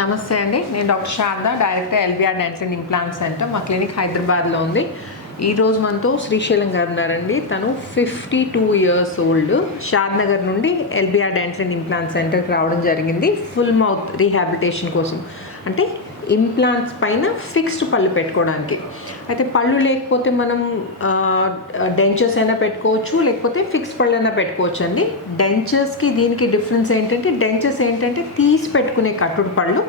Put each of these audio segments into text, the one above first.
నమస్తే అండి, నేను doctor Sharada, director LBR dental and implant centre. మా క్లినిక్ హైదరాబాద్లో ఉంది. ఈరోజు మనతో శ్రీశైలం గారు ఉన్నారండి. తను 52 years ఓల్డ్. షాద్నగర్ నుండి ఎల్బిఆర్ డెంటల్ అండ్ ఇంప్లాంట్ సెంటర్కి రావడం జరిగింది ఫుల్ మౌత్ రీహాబిలిటేషన్ కోసం. అంటే ఇంప్లాంట్స్ పైన ఫిక్స్డ్ పళ్ళు పెట్టుకోవడానికి. అయితే పళ్ళు లేకపోతే మనం డెంచర్స్ అయినా పెట్టుకోవచ్చు, లేకపోతే ఫిక్స్ పళ్ళు అయినా పెట్టుకోవచ్చు అండి. డెంచర్స్కి దీనికి డిఫరెన్స్ ఏంటంటే, డెంచర్స్ ఏంటంటే తీసి పెట్టుకునే కట్టుడు పళ్ళు,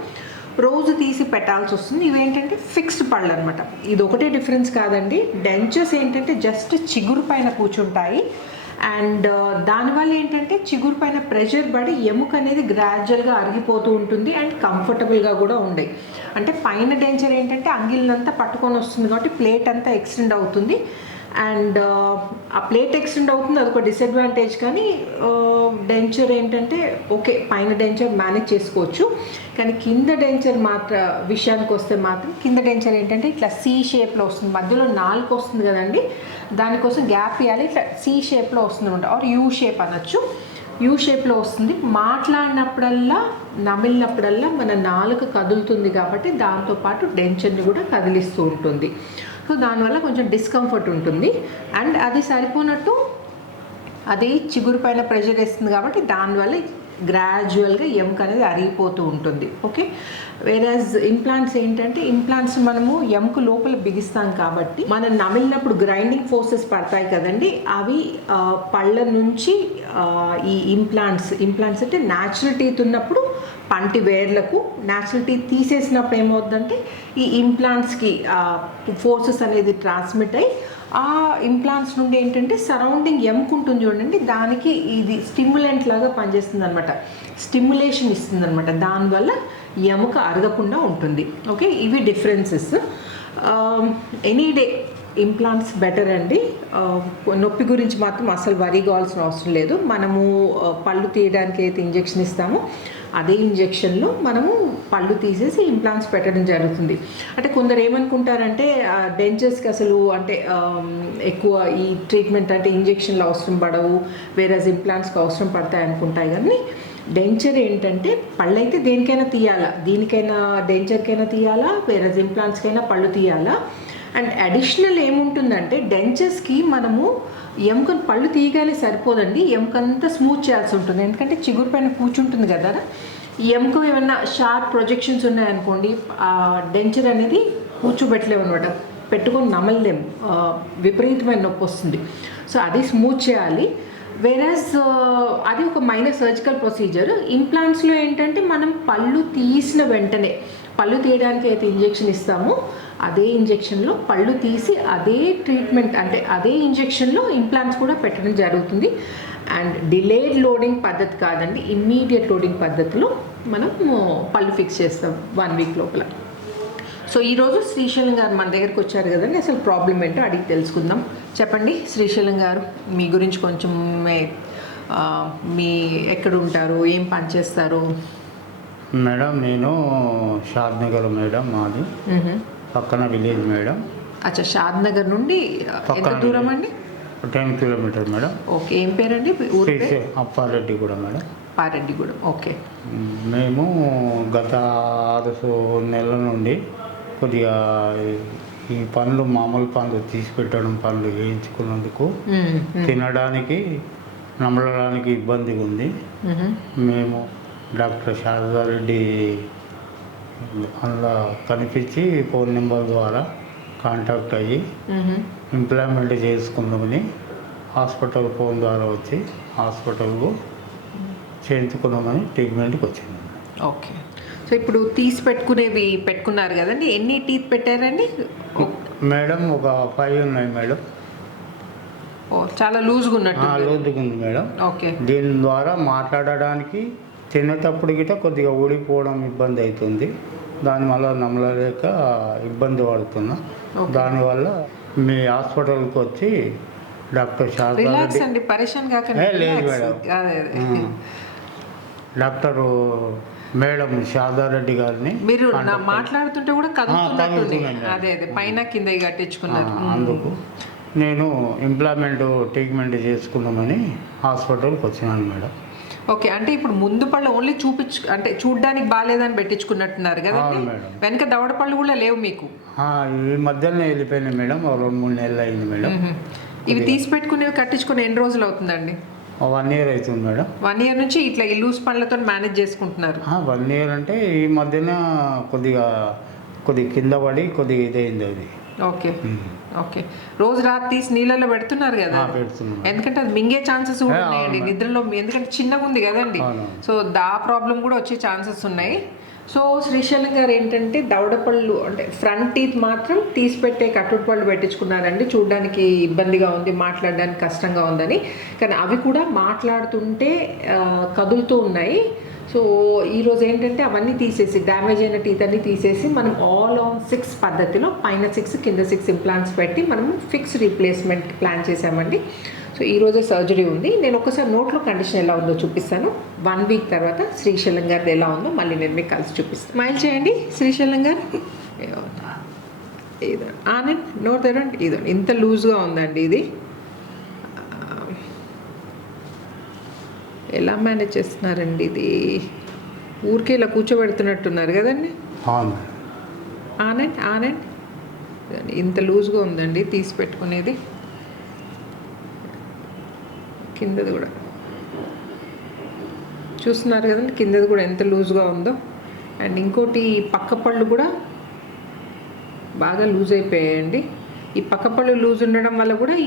రోజు తీసి పెట్టాల్సి వస్తుంది. ఇవేంటంటే ఫిక్స్డ్ పళ్ళు అనమాట. ఇది ఒకటే డిఫరెన్స్ కాదండి. డెంచర్స్ ఏంటంటే జస్ట్ చిగురు పైన కూర్చుంటాయి. అండ్ దానివల్ల ఏంటంటే చిగురు పైన ప్రెషర్ పడి ఎముక అనేది గ్రాడ్యువల్గా అరిగిపోతూ ఉంటుంది అండ్ కంఫర్టబుల్గా కూడా ఉండే. అంటే పైన డెంచర్ ఏంటంటే అంగిల్నంతా పట్టుకొని వస్తుంది కాబట్టి ప్లేట్ అంతా ఎక్స్టెండ్ అవుతుంది. అండ్ ఆ ప్లేట్ ఎక్స్టెండ్ అవుతుంది, అదొక డిసడ్వాంటేజ్. కానీ డెంచర్ ఏంటంటే ఓకే, పైన డెంచర్ మేనేజ్ చేసుకోవచ్చు. కానీ కింద డెంచర్ విషయానికి వస్తే మాత్రం కింద డెంచర్ ఏంటంటే ఇట్లా సి షేప్లో వస్తుంది. మధ్యలో నాలుగు వస్తుంది కదండి, దానికోసం గ్యాప్ ఇవ్వాలి. ఇట్లా సి షేప్లో వస్తుంది అనమాట, ఆర్ యూ షేప్ అనొచ్చు. యూ షేప్లో వస్తుంది. మాట్లాడినప్పుడల్లా, నమిలినప్పుడల్లా మన నాలుక కదులుతుంది కాబట్టి దాంతోపాటు డెంచర్ని కూడా కదిలిస్తూ ఉంటుంది. సో దానివల్ల కొంచెం డిస్కంఫర్ట్ ఉంటుంది. అండ్ అది సరిపోనట్టు అది చిగురు పైన ప్రెషర్ వేస్తుంది కాబట్టి దానివల్ల గ్రాడ్యువల్గా ఎముక అనేది అరిగిపోతూ ఉంటుంది. ఓకే, వేరేజ్ ఇంప్లాంట్స్ ఏంటంటే, ఇంప్లాంట్స్ మనము ఎముక లోపల బిగిస్తాం కాబట్టి మనం నమిలినప్పుడు గ్రైండింగ్ ఫోర్సెస్ పడతాయి కదండి, అవి పళ్ళ నుంచి ఈ ఇంప్లాంట్స్ అంటే న్యాచురల్ టీత్ ఉన్నప్పుడు పంటి వేర్లకు, న్యాచురల్ టీత్ తీసేసినప్పుడు ఏమవుతుందంటే ఈ ఇంప్లాంట్స్కి ఫోర్సెస్ అనేది ట్రాన్స్మిట్ అయ్యి ఆ ఇంప్లాంట్స్ నుండి ఏంటంటే సరౌండింగ్ ఎముక ఉంటుంది చూడండి, దానికి ఇది స్టిమ్యులెంట్ లాగా పనిచేస్తుంది అనమాట, స్టిమ్యులేషన్ ఇస్తుంది అనమాట. దానివల్ల ఎముక అరగకుండా ఉంటుంది. ఓకే, ఇవి differences. Any day implants better అండి. నొప్పి గురించి మాత్రం అసలు వరి కావాల్సిన అవసరం లేదు. మనము పళ్ళు తీయడానికి అయితే ఇంజెక్షన్ ఇస్తామో అదే ఇంజెక్షన్లో మనము పళ్ళు తీసేసి ఇంప్లాంట్స్ పెట్టడం జరుగుతుంది. అంటే కొందరు ఏమనుకుంటారంటే డెంచర్స్కి అసలు అంటే ఎక్కువ ఈ ట్రీట్మెంట్ అంటే ఇంజెక్షన్లు అవసరం పడవు, వేరేజ్ ఇంప్లాంట్స్కి అవసరం పడతాయి అనుకుంటాయి. కానీ డెంచర్ ఏంటంటే పళ్ళు అయితే దేనికైనా తీయాలా, దీనికైనా డెంచర్కైనా తీయాలా, వేరేజ్ ఇంప్లాంట్స్కైనా పళ్ళు తీయాలా. అండ్ అడిషనల్ ఏముంటుందంటే డెంచర్స్కి మనము ఎముకను పళ్ళు తీయగానే సరిపోదండి, ఎముకంతా స్మూత్ చేయాల్సి ఉంటుంది. ఎందుకంటే చిగురు పైన కూర్చుంటుంది కదా, ఈ ఎముక ఏమైనా షార్ప్ ప్రొజెక్షన్స్ ఉన్నాయనుకోండి, ఆ డెంచర్ అనేది కూర్చోబెట్టలేము అనమాట, పెట్టుకొని నమలలేము, విపరీతమైన నొప్పి వస్తుంది. సో అది స్మూత్ చేయాలి. వేరస్ అది ఒక మైనర్ సర్జికల్ ప్రొసీజర్. ఇంప్లాంట్స్లో ఏంటంటే మనం పళ్ళు తీసిన వెంటనే, పళ్ళు తీయడానికి అయితే ఇంజెక్షన్ ఇస్తామో అదే ఇంజెక్షన్లో పళ్ళు తీసి అదే ట్రీట్మెంట్ అంటే అదే ఇంజెక్షన్లో ఇంప్లాంట్స్ కూడా పెట్టడం జరుగుతుంది. అండ్ డిలేడ్ లోడింగ్ పద్ధతి కాదండి, ఇమ్మీడియట్ లోడింగ్ పద్ధతిలో మనం పళ్ళు ఫిక్స్ చేస్తాం 1 week లోపల. సో ఈరోజు శ్రీశైలం గారు మన దగ్గరికి వచ్చారు కదండి, అసలు ప్రాబ్లం ఏంటో అడిగి తెలుసుకుందాం. చెప్పండి శ్రీశైలం గారు, మీ గురించి కొంచెం మీ ఎక్కడ ఉంటారు, ఏం పని చేస్తారు? మేడం నేను షాద్నగర్ మేడం, మాది పక్కన విలేజ్ మేడం. అచ్చా, షాద్నగర్ నుండి ఎంత దూరం అండి? 10 kilometers మేడం. ఓకే, ఏం పేరండి? అప్పారెడ్డి కూడా మేడం. అప్పారెడ్డి కూడా. ఓకే, మేము గత 6 నెలల నుండి కొద్దిగా ఈ పండ్లు, మామూలు పండ్లు తీసి పెట్టడం, పండ్లు వేయించుకున్నందుకు తినడానికి, నమలడానికి ఇబ్బందిగా ఉంది. మేము డాక్టర్ శారదారెడ్డి అందులో కనిపించి ఫోన్ నెంబర్ ద్వారా కాంటాక్ట్ అయ్యి ఇంప్లాంట్ చేసుకుందామని హాస్పిటల్ ఫోన్ ద్వారా వచ్చి హాస్పిటల్కు చేయించుకున్నామని ట్రీట్మెంట్కి వచ్చింది. ఓకే, సో ఇప్పుడు తీసి పెట్టుకునేవి పెట్టుకున్నారు కదండి, ఎన్ని టీత్ పెట్టారండి? మేడం ఒక 5 ఉన్నాయి మేడం. ఓ, చాలా లూజ్గా ఉన్నట్టు. లూజ్గా ఉంది మేడం. ఓకే, దీని ద్వారా మాట్లాడడానికి తినేటప్పుడు గిట్ట కొద్దిగా ఊడిపోవడం ఇబ్బంది అవుతుంది, దానివల్ల నమ్మలేక ఇబ్బంది పడుతున్నా. దానివల్ల మీ హాస్పిటల్కి వచ్చి డాక్టర్ శారదా లేదు మేడం, డాక్టరు మేడం శారదారెడ్డి గారిని మీరు మాట్లాడుతుంటే కూడా కదులుతున్నట్టుంది. అదే పైన కింద కట్టించుకున్నారు. అందుకు నేను ఇంప్లాంట్ ట్రీట్మెంట్ చేసుకున్నామని హాస్పిటల్కి వచ్చినాను మేడం. ఓకే, అంటే ఇప్పుడు ముందు పళ్ళు ఓన్లీ అంటే చూడ్డానికి బాగాలేదని పెట్టించుకున్నట్టున్నారు కదండి. అవును మేడం. వెనక దవడ పళ్ళు కూడా లేవు మీకు. ఈ మధ్యలోనే వెళ్ళిపోయినాయి మేడం, 2-3 నెలలు అయింది మేడం. ఇవి తీసి పెట్టుకునేవి కట్టించుకుని ఎన్ని రోజులు అవుతుందండి? 1 ఇయర్ అవుతుంది మేడం. 1 ఇయర్ నుంచి ఇట్లా ఈ లూజ్ పళ్ళతో మేనేజ్ చేసుకుంటున్నారు. 1 ఇయర్ అంటే ఈ మధ్యన కొద్దిగా కింద పడి కొద్దిగా ఇదైంది అది. ఓకే ఓకే, రోజు రాత్రి తీసి నీళ్ళలో పెడుతున్నారు కదా? పెడుతున్నాం. ఎందుకంటే అది మింగే ఛాన్సెస్ కూడా ఉన్నాయండి నిద్రలో, ఎందుకంటే చిన్నగా ఉంది కదండి. సో ప్రాబ్లం కూడా వచ్చే ఛాన్సెస్ ఉన్నాయి. సో శ్రీశైలం గారు ఏంటంటే దవడపళ్ళు అంటే ఫ్రంట్ టీత్ మాత్రం తీసి పెట్టే కట్టుడు పళ్ళు పెట్టించుకున్నారండి. చూడడానికి ఇబ్బందిగా ఉంది, మాట్లాడడానికి కష్టంగా ఉందని. కానీ అవి కూడా మాట్లాడుతుంటే కదులుతూ ఉన్నాయి. సో ఈరోజు ఏంటంటే అవన్నీ తీసేసి డ్యామేజ్ అయిన టీత్ అన్ని తీసేసి మనం ఆల్ ఆన్ 6 పద్ధతిలో పైన 6 కింద 6 ఇంప్లాంట్స్ పెట్టి మనం ఫిక్స్ రీప్లేస్మెంట్ ప్లాన్ చేసామండి. సో ఈరోజే సర్జరీ ఉంది. నేను ఒకసారి నోట్లో కండిషన్ ఎలా ఉందో చూపిస్తాను. 1 వీక్ తర్వాత శ్రీశైలం గారిది ఎలా ఉందో మళ్ళీ నేను మీకు కలిసి చూపిస్తాను. స్మైల్ చేయండి శ్రీశైలం గారు. ఇదో ఆనంద్ నోట్ తెరండి. ఇదో ఇంత లూజ్గా ఉందండి ఇది. ఎలా మేనేజ్ చేస్తున్నారండి ఇది? ఊరికే ఇలా కూర్చోబెడుతున్నట్టున్నారు కదండి. ఆనంద్ ఇంత లూజ్గా ఉందండి తీసి పెట్టుకునేది. కిందది కూడా చూస్తున్నారు కదండి, కిందది కూడా ఎంత లూజ్గా ఉందో. అండ్ ఇంకోటి పక్క పళ్ళు కూడా బాగా లూజ్ అయిపోయాయండి. ఈ పక్క పళ్ళు లూజ్ ఉండడం వల్ల కూడా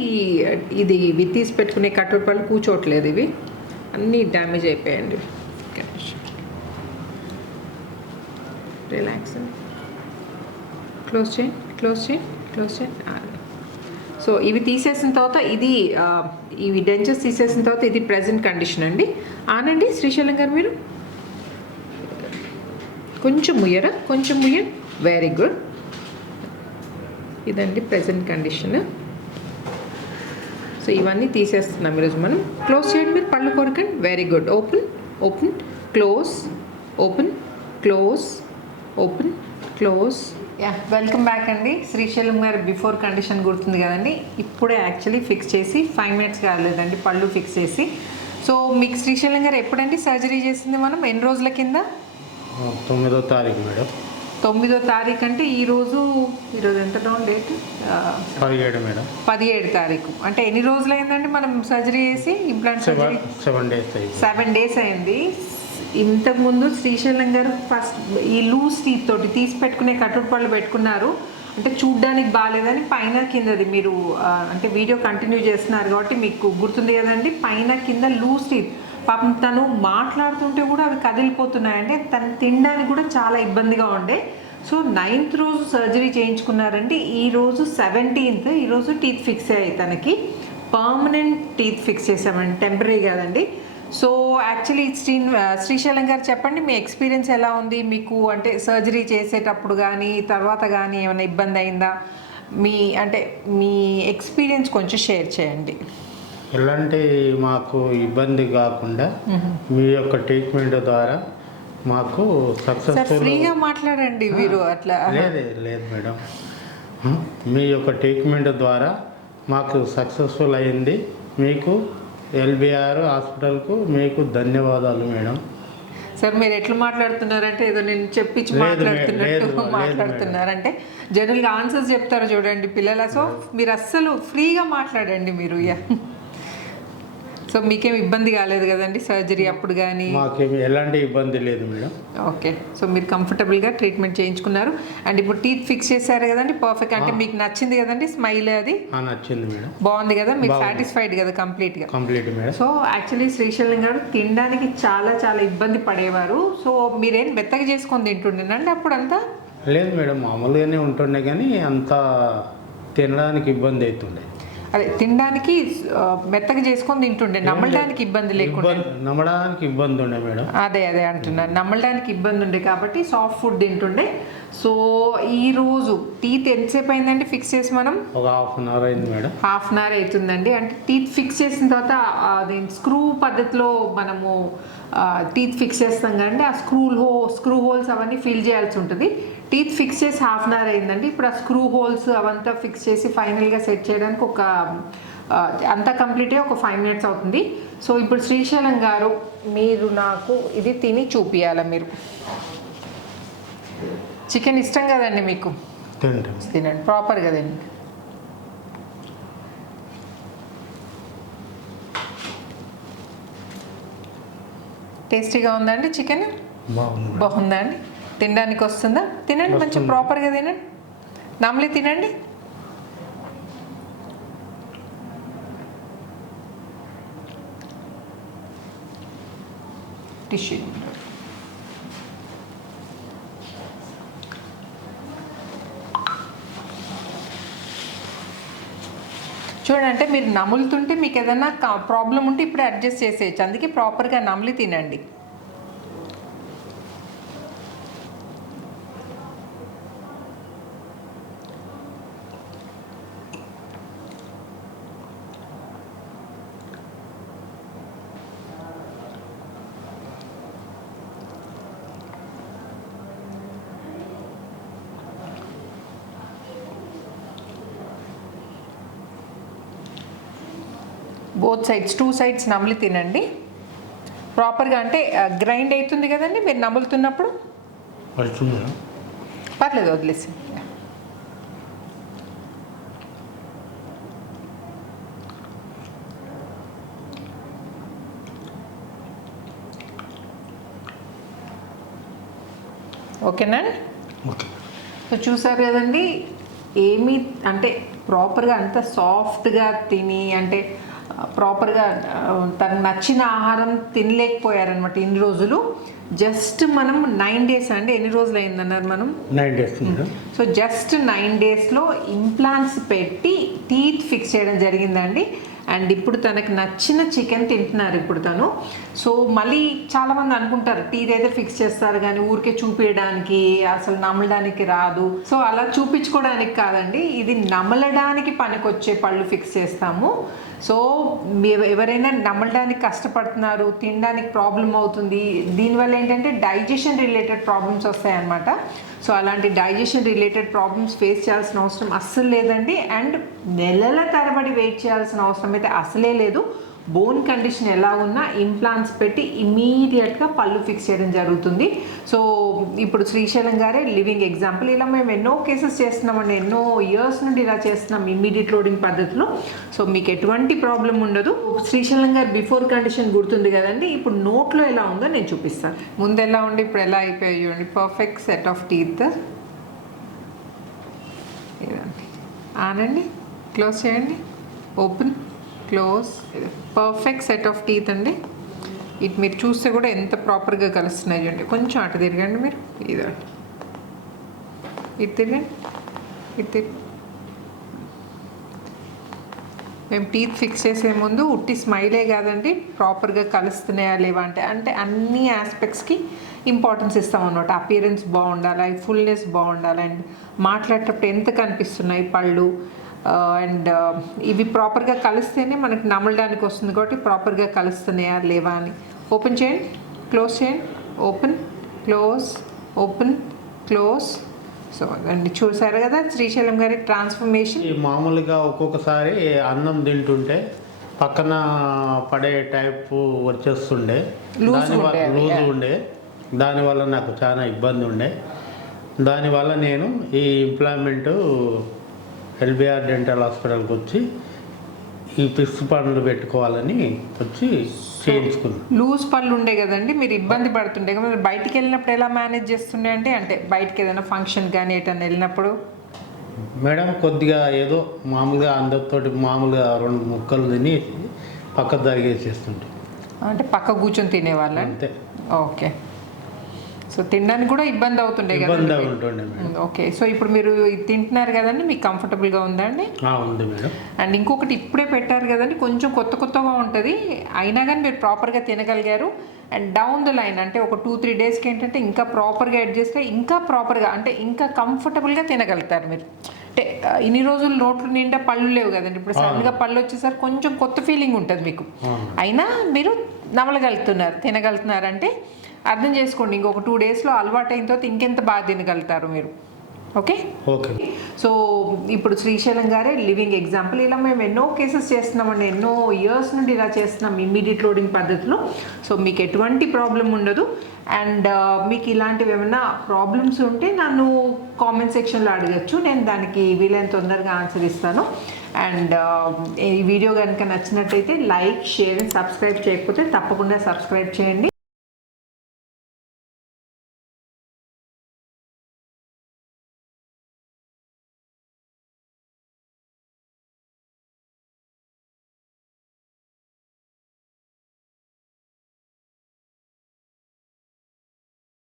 ఇవి తీసి పెట్టుకునే కట్టుడు పళ్ళు కూర్చోవట్లేదు, ఇవి అన్నీ డ్యామేజ్ అయిపోయాయండి. రిలాక్స్, క్లోజ్ చేయండి. సో ఇవి తీసేసిన తర్వాత ఇవి డెంచర్స్ తీసేసిన తర్వాత ఇది ప్రెజెంట్ కండిషన్ అండి. ఆనండి శ్రీశైలం గారు, మీరు కొంచెం ముయ్యండి. Very good. ఇదండి ప్రెజెంట్ కండిషన్. సో ఇవన్నీ తీసేస్తున్నాం ఈరోజు మనం. క్లోజ్ చేయండి మీరు, పళ్ళు కొరకండి. Very good. Open close, open close. Welcome back అండి. శ్రీశైలం గారు బిఫోర్ కండిషన్ గుర్తుంది కదండి. ఇప్పుడే యాక్చువల్లీ ఫిక్స్ చేసి 5 మినిట్స్ కాలేదండి పళ్ళు ఫిక్స్ చేసి. సో మీకు శ్రీశైలం గారు ఎప్పుడండి సర్జరీ చేసింది మనం? ఎన్ని రోజుల కింద? 9వ తారీఖు మేడం. 9వ తారీఖు అంటే ఈరోజు ఎంత డౌన్ డేట్? 17 మేడం. 17 తారీఖు అంటే ఎన్ని రోజులు అయిందండి మనం సర్జరీ చేసి? ఇంప్లాంట్ సర్జరీ 7 డేస్ అయింది. ఇంతకుముందు శ్రీశైలం గారు ఫస్ట్ ఈ లూజ్ టీత్ తోటి తీసి పెట్టుకునే కట్టుడు పళ్ళు పెట్టుకున్నారు. అంటే చూడ్డానికి బాగాలేదని పైన కిందది మీరు అంటే వీడియో కంటిన్యూ చేస్తున్నారు కాబట్టి మీకు గుర్తుంది కదండి. పైన కింద లూజ్ టీత్, పాపం తను మాట్లాడుతుంటే కూడా అవి కదిలిపోతున్నాయండి. తను తినడానికి కూడా చాలా ఇబ్బందిగా ఉండే. సో 9th రోజు సర్జరీ చేయించుకున్నారండి. ఈరోజు 17th, ఈరోజు టీత్ ఫిక్స్ అయ్యాయి. తనకి పర్మనెంట్ టీత్ ఫిక్స్ చేసామండి, టెంపరీ కాదండి. సో యాక్చువల్లీ శ్రీశైలం గారు చెప్పండి, మీ ఎక్స్పీరియన్స్ ఎలా ఉంది మీకు? అంటే సర్జరీ చేసేటప్పుడు కానీ తర్వాత కానీ ఏమైనా ఇబ్బంది అయిందా? మీ ఎక్స్పీరియన్స్ కొంచెం షేర్ చేయండి. ఎలాంటి మాకు ఇబ్బంది కాకుండా మీ యొక్క ట్రీట్మెంట్ ద్వారా మాకు సక్సెస్ఫుల్. ఫ్రీగా మాట్లాడండి మీరు అట్లా. లేదు మేడం, మీ యొక్క ట్రీట్మెంట్ ద్వారా మాకు సక్సెస్ఫుల్ అయింది. మీకు ఎల్బిఆర్ హాస్పిటల్కు మీకు ధన్యవాదాలు మేడం. సార్ మీరు ఎట్లా మాట్లాడుతున్నారంటే ఏదో నేను చెప్పించి మాట్లాడుతున్నారంటే జనరల్గా ఆన్సర్స్ చెప్తారు చూడండి పిల్లల. సో మీరు అస్సలు ఫ్రీగా మాట్లాడండి మీరు. సో మీకేం ఇబ్బంది కాలేదు కదండి సర్జరీ అప్పుడు కానీ? మాకేమి ఎలాంటి ఇబ్బంది లేదు మేడం. ఓకే, సో మీరు కంఫర్టబుల్గా ట్రీట్మెంట్ చేయించుకున్నారు. అండ్ ఇప్పుడు టీత్ ఫిక్స్ చేశారు కదండి, పర్ఫెక్ట్. అంటే మీకు నచ్చింది కదండి స్మైల్? అది నచ్చింది మేడం, బాగుంది కదా, మీకు సాటిస్ఫైడ్ కదా complete madam. So actually Srisailam గారు తినడానికి చాలా చాలా ఇబ్బంది పడేవారు. సో మీరేం మెత్తగా చేసుకొని తింటుండేనండి అప్పుడంతా? లేదు మేడం, మామూలుగానే ఉంటుండే కానీ అంత తినడానికి ఇబ్బంది అవుతుండే. అదే తినడానికి మెత్తగా చేసుకొని తింటుండే, నమ్మడానికి ఇబ్బంది లేకుండా. నమ్మడానికి ఇబ్బంది ఉండే మేడం. అదే అంటున్నారు, నమ్మడానికి ఇబ్బంది ఉండే కాబట్టి సాఫ్ట్ ఫుడ్ తింటుండే. సో ఈరోజు టీత్ ఎంతసేపు అయిందండి ఫిక్స్ చేసి మనం? ఒక 1/2 అవర్ అయింది మేడం. 1/2 అవర్ అవుతుందండి. అంటే టీత్ ఫిక్స్ చేసిన తర్వాత అది స్క్రూ పద్ధతిలో మనము టీత్ ఫిక్స్ చేస్తాం కదండి. ఆ స్క్రూ హోల్స్ అవన్నీ ఫిల్ చేయాల్సి ఉంటుంది. టీత్ ఫిక్స్ చేసి 1/2 అవర్ అయిందండి. ఇప్పుడు ఆ స్క్రూ హోల్స్ అవంతా ఫిక్స్ చేసి ఫైనల్గా సెట్ చేయడానికి ఒక అంతా కంప్లీట్గా ఒక 5 minutes అవుతుంది. సో ఇప్పుడు శ్రీశైలం గారు మీరు నాకు ఇది తిని చూపియాలి. మీరు చికెన్ ఇష్టం కదండి మీకు, తినండి ప్రాపర్ కదండి. టేస్టీగా ఉందండి చికెన్? బాగుందా అండి? తినడానికి వస్తుందా? తినండి, మంచి ప్రాపర్గా తినండి, నమ్లి తినండి. టిష్యూ చూడండి, అంటే మీరు నములుతుంటే మీకు ఏదైనా ప్రాబ్లం ఉంటే ఇప్పుడు అడ్జస్ట్ చేసేయచ్చు, అందుకే ప్రాపర్గా నమిలి తినండి. బోత్ సైడ్స్ 2 sides నమిలి తినండి ప్రాపర్గా. అంటే గ్రైండ్ అవుతుంది కదండి మీరు నములుతున్నప్పుడు? పర్లేదు, వదిలేసి. ఓకేనండి. సో చూసారు కదండి, ఏమీ అంటే ప్రాపర్గా అంత సాఫ్ట్గా తిని, అంటే ప్రాపర్గా తనకు నచ్చిన ఆహారం తినలేకపోయారనమాట ఇన్ని రోజులు. జస్ట్ మనం 9 days అండి, ఎన్ని రోజులు అయిందన్నారు మనం? 9 days. సో జస్ట్ 9 daysలో ఇంప్లాంట్స్ పెట్టి టీత్ ఫిక్స్ చేయడం జరిగిందండి. అండ్ ఇప్పుడు తనకు నచ్చిన చికెన్ తింటున్నారు ఇప్పుడు తను. సో మళ్ళీ చాలామంది అనుకుంటారు టీత్ అయితే ఫిక్స్ చేస్తారు కానీ ఊరికే చూపించడానికి, అసలు నమలడానికి రాదు. సో అలా చూపించుకోవడానికి కాదండి, ఇది నమలడానికి పనికొచ్చే పళ్ళు ఫిక్స్ చేస్తాము. సో ఎవరైనా నమలడానికి కష్టపడుతున్నారు, తినడానికి ప్రాబ్లం అవుతుంది, దీనివల్ల ఏంటంటే డైజెషన్ రిలేటెడ్ ప్రాబ్లమ్స్ వస్తాయన్నమాట. సో అలాంటి డైజెషన్ రిలేటెడ్ ప్రాబ్లమ్స్ ఫేస్ చేయాల్సిన అవసరం అస్సలు లేదండి. అండ్ నెలల తరబడి వెయిట్ చేయాల్సిన అవసరం అయితే అసలే లేదు. బోన్ కండిషన్ ఎలా ఉన్నా ఇంప్లాంట్స్ పెట్టి ఇమీడియట్గా పళ్ళు ఫిక్స్ చేయడం జరుగుతుంది. సో ఇప్పుడు శ్రీశైలం గారే లివింగ్ ఎగ్జాంపుల్. ఇలా మేము ఎన్నో కేసెస్ చేస్తున్నామండి, ఎన్నో ఇయర్స్ నుండి ఇలా చేస్తున్నాం ఇమ్మీడియట్ లోడింగ్ పద్ధతిలో. సో మీకు ఎటువంటి ప్రాబ్లం ఉండదు. శ్రీశైలం గారు బిఫోర్ కండిషన్ గుర్తుంది కదండి, ఇప్పుడు నోట్లో ఎలా ఉందో నేను చూపిస్తాను. ముందు ఎలా ఉండి ఇప్పుడు ఎలా అయిపోయాయి చూడండి. Perfect set of teeth. ఆనండి, క్లోజ్ చేయండి, open, close. Perfect set of teeth అండి. ఇటు మీరు చూస్తే కూడా ఎంత ప్రాపర్గా కలుస్తున్నాయి చూడండి. కొంచెం అటు తిరగండి మీరు, ఇదండి, ఇటు తిరగండి, ఇటు తిరిగి. మేము టీత్ ఫిక్స్ చేసే ముందు ఉట్టి స్మైలే కాదండి, ప్రాపర్గా కలుస్తున్నాయా లేవా అంటే అన్ని ఆస్పెక్ట్స్కి ఇంపార్టెన్స్ ఇస్తాం అన్నమాట. అపియరెన్స్ బాగుండాలి, ఫుల్నెస్ బాగుండాలి, అండ్ మాట్లాడేటప్పుడు ఎంత కనిపిస్తున్నాయి పళ్ళు, అండ్ ఇవి ప్రాపర్గా కలిస్తేనే మనకి నమలడానికి వస్తుంది. కాబట్టి ప్రాపర్గా కలుస్తున్నాయా లేవా అని. ఓపెన్ చేయండి, క్లోజ్ చేయండి, open, close, open, close. So అండి, చూసారు కదా శ్రీశైలం గారి ట్రాన్స్ఫర్మేషన్. మామూలుగా ఒక్కొక్కసారి అన్నం తింటుంటే పక్కన పడే టైపు వచ్చేస్తుండే, లూజ్ ఉండే, దానివల్ల నాకు చాలా ఇబ్బంది ఉండే. దానివల్ల నేను ఈ ఇంప్లాంట్ ఎల్బిఆర్ డెంటల్ హాస్పిటల్కి వచ్చి ఈ ఫిక్స్ పనులు పెట్టుకోవాలని వచ్చి చేయించుకున్నాను. లూజ్ పళ్ళు ఉండే కదండి, మీరు ఇబ్బంది పడుతుండే కదా. మీరు బయటికి వెళ్ళినప్పుడు ఎలా మేనేజ్ చేస్తుండే అంటే బయటికి ఏదైనా ఫంక్షన్ కానీ ఎటన్నా వెళ్ళినప్పుడు? మేడం కొద్దిగా ఏదో మామూలుగా అందరితోటి మామూలుగా 2 ముక్కలు తిని పక్క జరిగేసేస్తుంటే, అంటే పక్క కూర్చొని తినేవాళ్ళ? అంతే. ఓకే. సో తినడానికి కూడా ఇబ్బంది అవుతుండే కదా? ఓకే. సో ఇప్పుడు మీరు ఇది తింటున్నారు కదండి, మీకు కంఫర్టబుల్గా ఉందా అండి? ఉంది మేడం. అండ్ ఇంకొకటి ఇప్పుడే పెట్టారు కదండి, కొంచెం కొత్తగా ఉంటుంది, అయినా కానీ మీరు ప్రాపర్గా తినగలిగారు. అండ్ డౌన్ ద లైన్ అంటే ఒక 2-3 డేస్కి ఏంటంటే ఇంకా ప్రాపర్గా అడ్జస్ట్ అయ్యి ఇంకా ప్రాపర్గా అంటే ఇంకా కంఫర్టబుల్గా తినగలుగుతారు మీరు. అంటే ఇన్ని రోజులు నోట్లు నిండా పళ్ళు లేవు కదండి, ఇప్పుడు సడన్గా పళ్ళు వచ్చేసరికి కొంచెం కొత్త ఫీలింగ్ ఉంటుంది మీకు. అయినా మీరు నమలగలుగుతున్నారు, తినగలుగుతున్నారు అంటే అర్థం చేసుకోండి, ఇంకొక 2 డేస్లో అలవాటు అయిన తర్వాత ఇంకెంత బాగా తినగలుగుతారు మీరు. ఓకే. ఓకే. సో ఇప్పుడు శ్రీశైలం గారే లివింగ్ ఎగ్జాంపుల్. ఇలా మేము ఎన్నో కేసెస్ చేస్తున్నామండి, ఎన్నో ఇయర్స్ నుండి ఇలా చేస్తున్నాం ఇమ్మీడియట్ లోడింగ్ పద్ధతిలో. సో మీకు ఎటువంటి ప్రాబ్లం ఉండదు. అండ్ మీకు ఇలాంటివి ఏమైనా ప్రాబ్లమ్స్ ఉంటే నన్ను కామెంట్ సెక్షన్లో అడగచ్చు, నేను దానికి వీలైన తొందరగా ఆన్సర్ ఇస్తాను. అండ్ ఈ వీడియో కనుక నచ్చినట్టయితే లైక్, షేర్ అండ్ సబ్స్క్రైబ్ చేయకపోతే తప్పకుండా సబ్స్క్రైబ్ చేయండి.